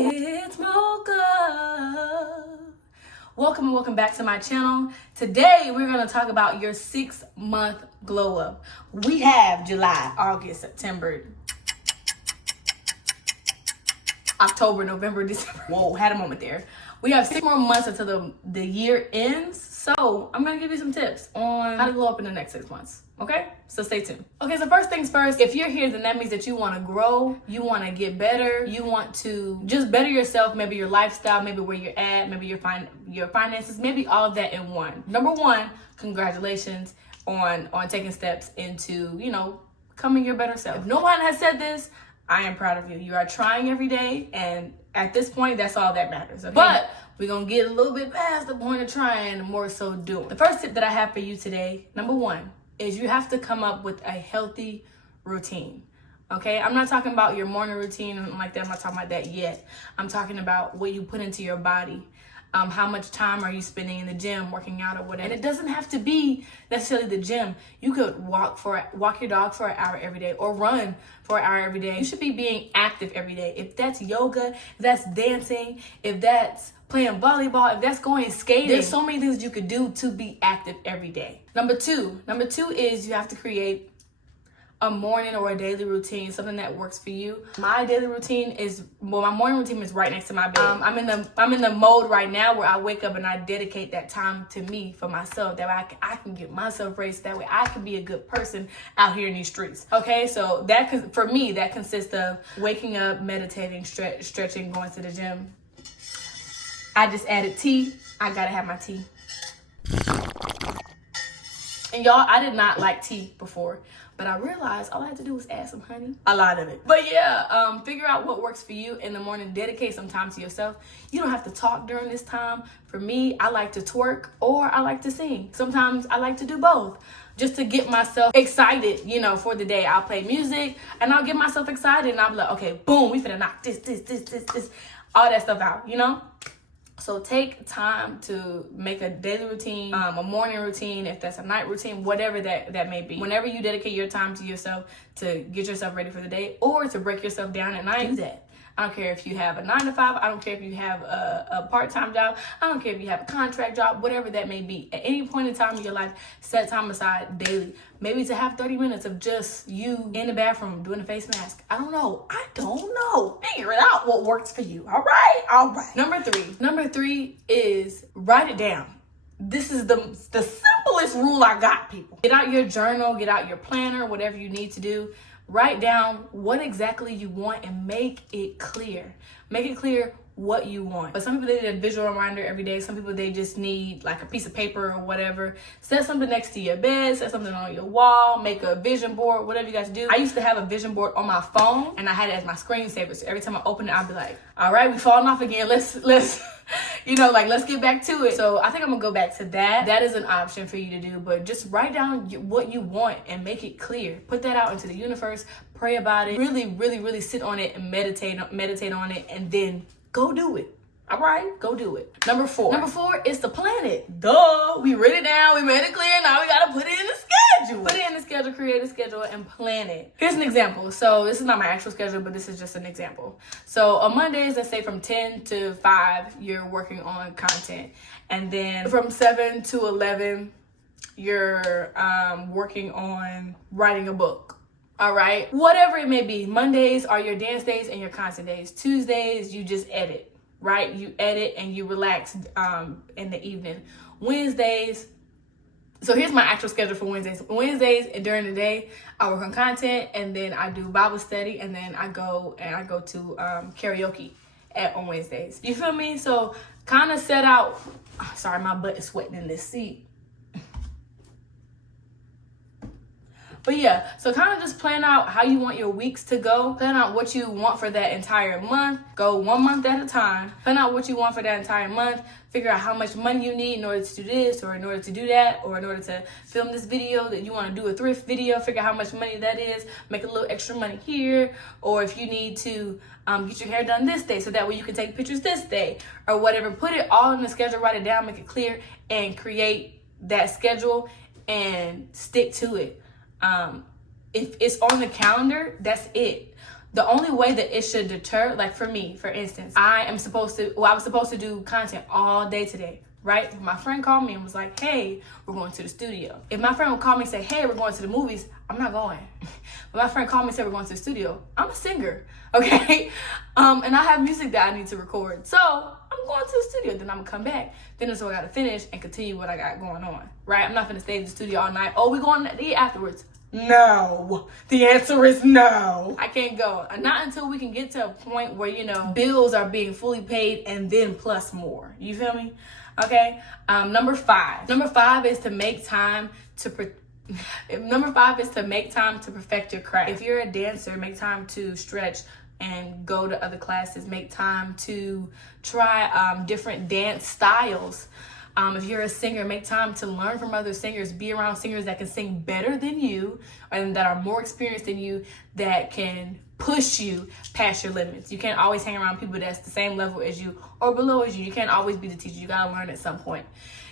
It's Mocha. Welcome and welcome back to my channel. Today we're going to talk about your 6-month glow up. We have July, August, September, October, November, December. Whoa, had a moment there. We have 6 more months until the year ends. So I'm going to give you some tips on how to glow up in the next 6 months. Okay, so stay tuned. Okay, so first things first, if you're here, then that means that you want to grow, you want to get better, you want to just better yourself, maybe your lifestyle, maybe where you're at, maybe your finances, maybe all of that in one. Number one, congratulations on taking steps into, becoming your better self. If no one has said this, I am proud of you. You are trying every day, and at this point, that's all that matters. Okay? But we're going to get a little bit past the point of trying, more so doing. The first tip that I have for you today, number one, is you have to come up with a healthy routine. Okay, I'm not talking about your morning routine and like that. I'm not talking about that yet. I'm talking about what you put into your body. How much time are you spending in the gym, working out or whatever. And it doesn't have to be necessarily the gym. You could walk your dog for an hour every day or run for an hour every day. You should be being active every day. If that's yoga, if that's dancing, if that's playing volleyball, if that's going skating, there's so many things you could do to be active every day. Number two is you have to create a morning or a daily routine, something that works for you. My daily routine my morning routine is right next to my bed. I'm in the mode right now where I wake up and I dedicate that time to me, for myself. That way I can get myself raised. That way I can be a good person out here in these streets. Okay, so for me, that consists of waking up, meditating, stretching, going to the gym. I just added tea. I gotta have my tea. And y'all, I did not like tea before, but I realized all I had to do was add some honey. A lot of it. But yeah, figure out what works for you in the morning. Dedicate some time to yourself. You don't have to talk during this time. For me, I like to twerk or I like to sing. Sometimes I like to do both, just to get myself excited, for the day. I'll play music and I'll get myself excited and I'll be like, okay, boom, we finna knock this, all that stuff out, So take time to make a daily routine, a morning routine, if that's a night routine, whatever that may be. Whenever you dedicate your time to yourself to get yourself ready for the day or to break yourself down at night, do that. I don't care if you have a 9 to 5. I don't care if you have a part-time job. I don't care if you have a contract job, whatever that may be. At any point in time in your life, set time aside daily. Maybe to have 30 minutes of just you in the bathroom doing a face mask. I don't know. Figure it out what works for you. All right. Number three is write it down. This is the simplest rule I got, people. Get out your journal, get out your planner, whatever you need to do. Write down what exactly you want and make it clear. Make it clear what you want. But some people, they need a visual reminder every day. Some people, they just need like a piece of paper or whatever. Set something next to your bed, set something on your wall, make a vision board, whatever you guys do. I used to have a vision board on my phone and I had it as my screensaver. So every time I open it, I'd be like, all right, we falling off again. Let's let's get back to it. So I think I'm gonna go back to that. That is an option for you to do, but just write down what you want and make it clear. Put that out into the universe, pray about it, really, really, really sit on it and meditate on it, and then go do it. All right, go do it. Number four is to plan it. Duh, we wrote it down, we made it clear, now we gotta put it in the schedule. Put it in the schedule, create a schedule, and plan it. Here's an example. So this is not my actual schedule, but this is just an example. So on Mondays, let's say from 10 to 5, you're working on content. And then from 7 to 11, you're working on writing a book. All right, whatever it may be. Mondays are your dance days and your content days. Tuesdays, you just edit. Right? You edit and you relax in the evening. Wednesdays, so here's my actual schedule for Wednesdays. Wednesdays, during the day, I work on content, and then I do Bible study, and then I go to karaoke on Wednesdays. You feel me? So kind of set out, sorry, my butt is sweating in this seat. But yeah, so kind of just plan out how you want your weeks to go. Plan out what you want for that entire month. Go 1 month at a time. Plan out what you want for that entire month. Figure out how much money you need in order to do this, or in order to do that, or in order to film this video, that you want to do a thrift video. Figure out how much money that is. Make a little extra money here. Or if you need to get your hair done this day, so that way you can take pictures this day, or whatever. Put it all in the schedule, write it down, make it clear, and create that schedule and stick to it. If it's on the calendar, that's it. The only way that it should deter, like for me, for instance, I was supposed to do content all day today, right? My friend called me and was like, hey, we're going to the studio. If my friend would call me and say, hey, we're going to the movies, I'm not going. But my friend called me and said, we're going to the studio. I'm a singer, okay? And I have music that I need to record. So I'm going to the studio, then I'm gonna come back, finish what I gotta finish, and continue what I got going on, right? I'm not gonna stay in the studio all night. Oh, we're going to eat afterwards. No. The answer is no. I can't go. Not until we can get to a point where, you know, bills are being fully paid and then plus more. You feel me? Okay. Number 5. Number 5 is to make time to perfect your craft. If you're a dancer, make time to stretch and go to other classes. Make time to try different dance styles. If you're a singer, make time to learn from other singers. Be around singers that can sing better than you and that are more experienced than you, that can push you past your limits. You can't always hang around people that's the same level as you or below as you. You can't always be the teacher. You gotta learn at some point.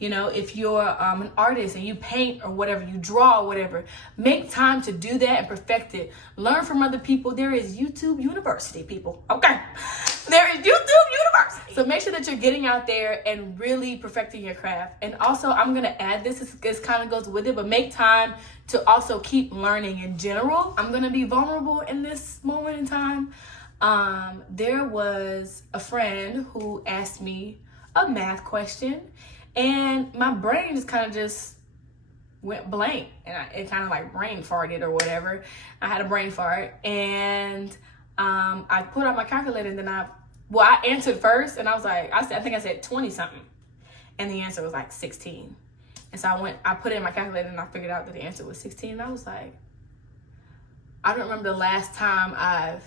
You know, if you're an artist and you paint or whatever, you draw or whatever, make time to do that and perfect it. Learn from other people. There is YouTube University, people. Okay. There is YouTube University. So make sure that you're getting out there and really perfecting your craft. And also, I'm going to add this kind of goes with it, but make time to also keep learning in general. I'm going to be vulnerable in this moment in time. There was a friend who asked me a math question, and my brain just kind of went blank, and it kind of like brain farted or whatever. I had a brain fart, and I put out my calculator, and then I answered first, and I was like, I think I said 20 something, and the answer was like 16. And so I put it in my calculator, and I figured out that the answer was 16. And I was like, I don't remember the last time I've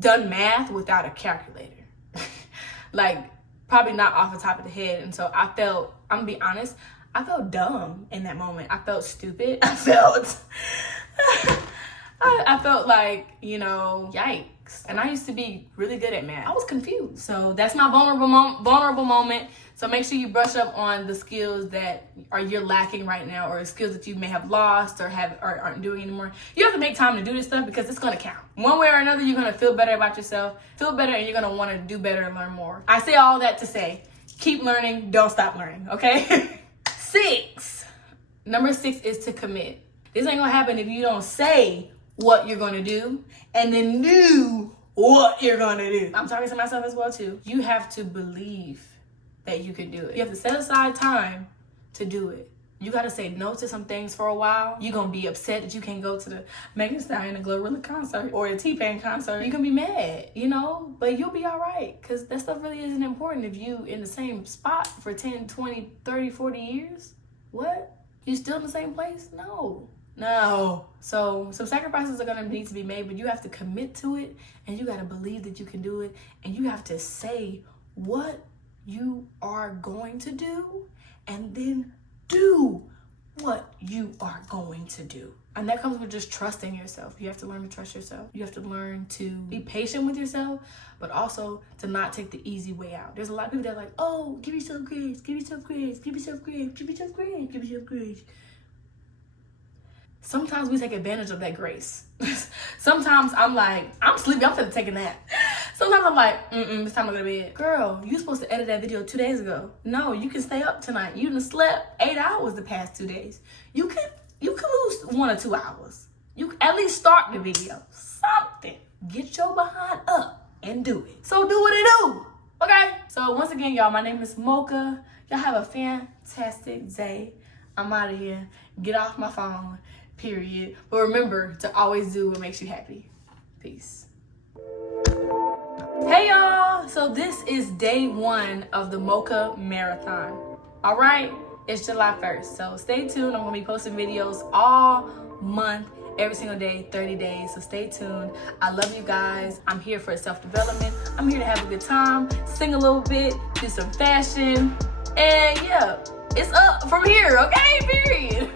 done math without a calculator. Like, probably not off the top of the head. And so I'm gonna be honest, I felt dumb in that moment. I felt stupid. I felt like, you know, yikes. And I used to be really good at math. I was confused. So that's my vulnerable moment. So make sure you brush up on the skills that you're lacking right now, or skills that you may have lost or aren't doing anymore. You have to make time to do this stuff because it's gonna count. One way or another, you're gonna feel better about yourself, feel better, and you're gonna wanna do better and learn more. I say all that to say, keep learning, don't stop learning, okay? 6. Number 6 is to commit. This ain't gonna happen if you don't say what you're gonna do and then do what you're gonna do. I'm talking to myself as well too. You have to believe that you can do it. You have to set aside time to do it. You gotta say no to some things for a while. You're gonna be upset that you can't go to the Megan Thee Stallion and Glorilla concert or a T-Pain concert. You're gonna be mad, you know, but you'll be all right, because that stuff really isn't important if you in the same spot for 10, 20, 30, 40 years. What? You still in the same place? No. So some sacrifices are gonna need to be made, but you have to commit to it, and you gotta believe that you can do it, and you have to say what you are going to do, and then do what you are going to do. And that comes with just trusting yourself. You have to learn to trust yourself. You have to learn to be patient with yourself, but also to not take the easy way out. There's a lot of people that are like, oh, give yourself grace, give yourself grace, give yourself grace, give yourself grace, give yourself grace. Sometimes we take advantage of that grace. Sometimes I'm like, I'm sleepy, I'm finna take a nap. Sometimes I'm like, it's time to go to bed. Girl, you supposed to edit that video 2 days ago. No, you can stay up tonight. You done slept 8 hours the past 2 days. You can lose 1 or 2 hours. You can at least start the video. Something. Get your behind up and do it. So do what it do. Okay? So once again, y'all, my name is Mocha. Y'all have a fantastic day. I'm out of here. Get off my phone. Period. But remember to always do what makes you happy. Peace. Hey y'all, so this is day 1 of the Mocha Marathon. All right, it's July 1st, so stay tuned. I'm gonna be posting videos all month, every single day, 30 days, so stay tuned. I love you guys. I'm here for self-development. I'm here to have a good time, sing a little bit, do some fashion, and yeah, it's up from here, okay? Period.